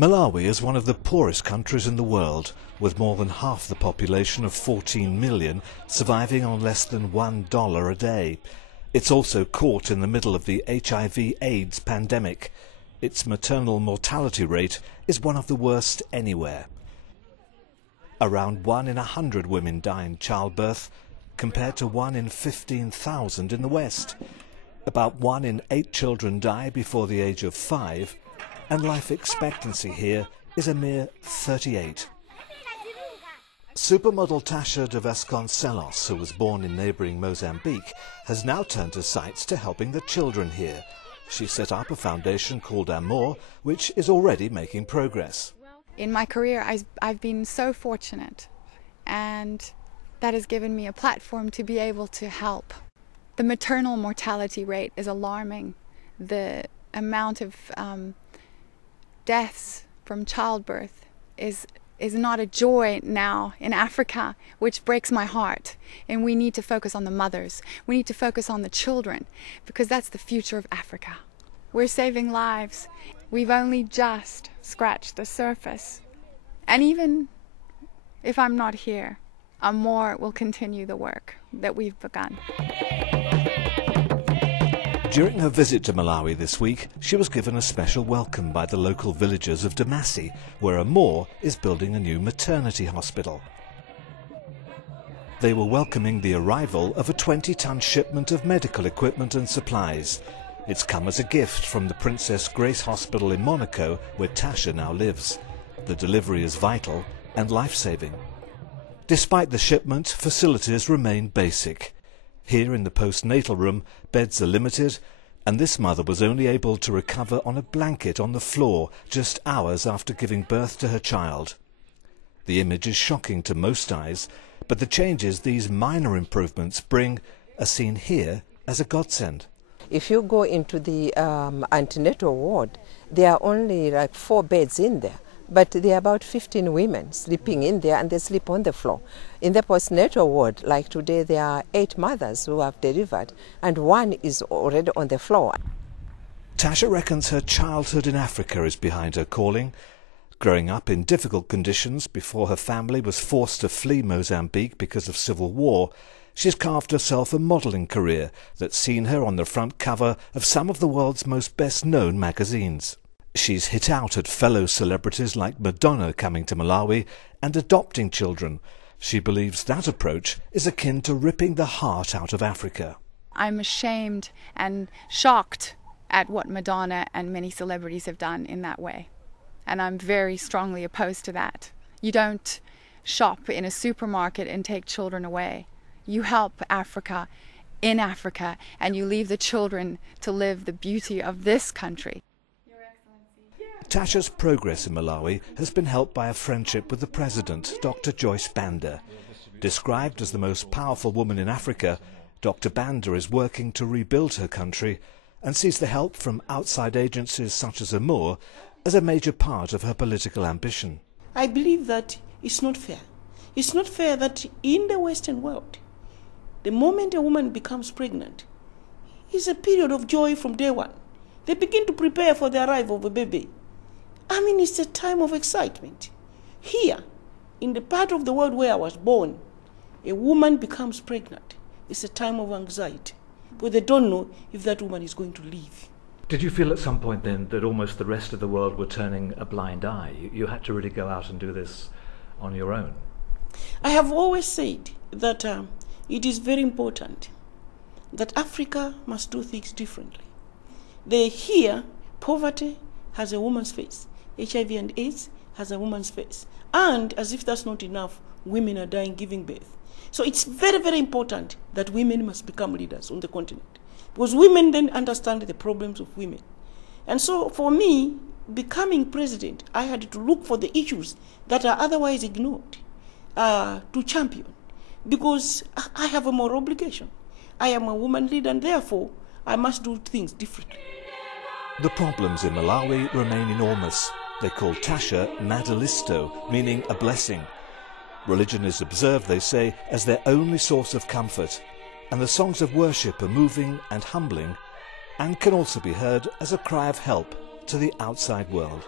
Malawi is one of the poorest countries in the world, with more than half the population of 14 million surviving on less than $1 a day. It's also caught in the middle of the HIV/AIDS pandemic. Its maternal mortality rate is one of the worst anywhere. Around 1 in 100 women die in childbirth, compared to 1 in 15,000 in the West. About 1 in 8 children die before the age of 5, and life expectancy here is a mere 38. Supermodel Tasha de Vasconcelos, who was born in neighbouring Mozambique, has now turned her sights to helping the children here. She set up a foundation called Amor, which is already making progress. In my career, I've been so fortunate, and that has given me a platform to be able to help. The maternal mortality rate is alarming. The amount of deaths from childbirth is not a joy now in Africa, which breaks my heart. And we need to focus on the mothers. We need to focus on the children, because that's the future of Africa. We're saving lives. We've only just scratched the surface. And even if I'm not here, Amor will continue the work that we've begun. During her visit to Malawi this week, she was given a special welcome by the local villagers of Damasi, where Amor is building a new maternity hospital. They were welcoming the arrival of a 20-ton shipment of medical equipment and supplies. It's come as a gift from the Princess Grace Hospital in Monaco, where Tasha now lives. The delivery is vital and life-saving. Despite the shipment, facilities remain basic. Here in the postnatal room, beds are limited, and this mother was only able to recover on a blanket on the floor just hours after giving birth to her child. The image is shocking to most eyes, but the changes these minor improvements bring are seen here as a godsend. If you go into the antenatal ward, there are only like 4 beds in there, but there are about 15 women sleeping in there, and they sleep on the floor. In the postnatal ward, like today, there are 8 mothers who have delivered, and 1 is already on the floor. Tasha reckons her childhood in Africa is behind her calling. Growing up in difficult conditions before her family was forced to flee Mozambique because of civil war, she's carved herself a modelling career that's seen her on the front cover of some of the world's most best-known magazines. She's hit out at fellow celebrities like Madonna coming to Malawi and adopting children. She believes that approach is akin to ripping the heart out of Africa. I'm ashamed and shocked at what Madonna and many celebrities have done in that way. And I'm very strongly opposed to that. You don't shop in a supermarket and take children away. You help Africa in Africa, and you leave the children to live the beauty of this country. Tasha's progress in Malawi has been helped by a friendship with the president, Dr. Joyce Banda. Described as the most powerful woman in Africa, Dr. Banda is working to rebuild her country and sees the help from outside agencies such as Amor as a major part of her political ambition. I believe that it's not fair. It's not fair that in the Western world, the moment a woman becomes pregnant, it's a period of joy from day one. They begin to prepare for the arrival of a baby. I mean, it's a time of excitement. Here, in the part of the world where I was born, a woman becomes pregnant. It's a time of anxiety, because they don't know if that woman is going to live. Did you feel at some point then that almost the rest of the world were turning a blind eye? You had to really go out and do this on your own? I have always said that it is very important that Africa must do things differently. Here, poverty has a woman's face. HIV and AIDS has a woman's face. And as if that's not enough, women are dying giving birth. So it's very, very important that women must become leaders on the continent, because women then understand the problems of women. And so for me, becoming president, I had to look for the issues that are otherwise ignored to champion, because I have a moral obligation. I am a woman leader, and therefore I must do things differently. The problems in Malawi remain enormous. They call Tasha Madalisto, meaning a blessing. Religion is observed, they say, as their only source of comfort, and the songs of worship are moving and humbling, and can also be heard as a cry of help to the outside world.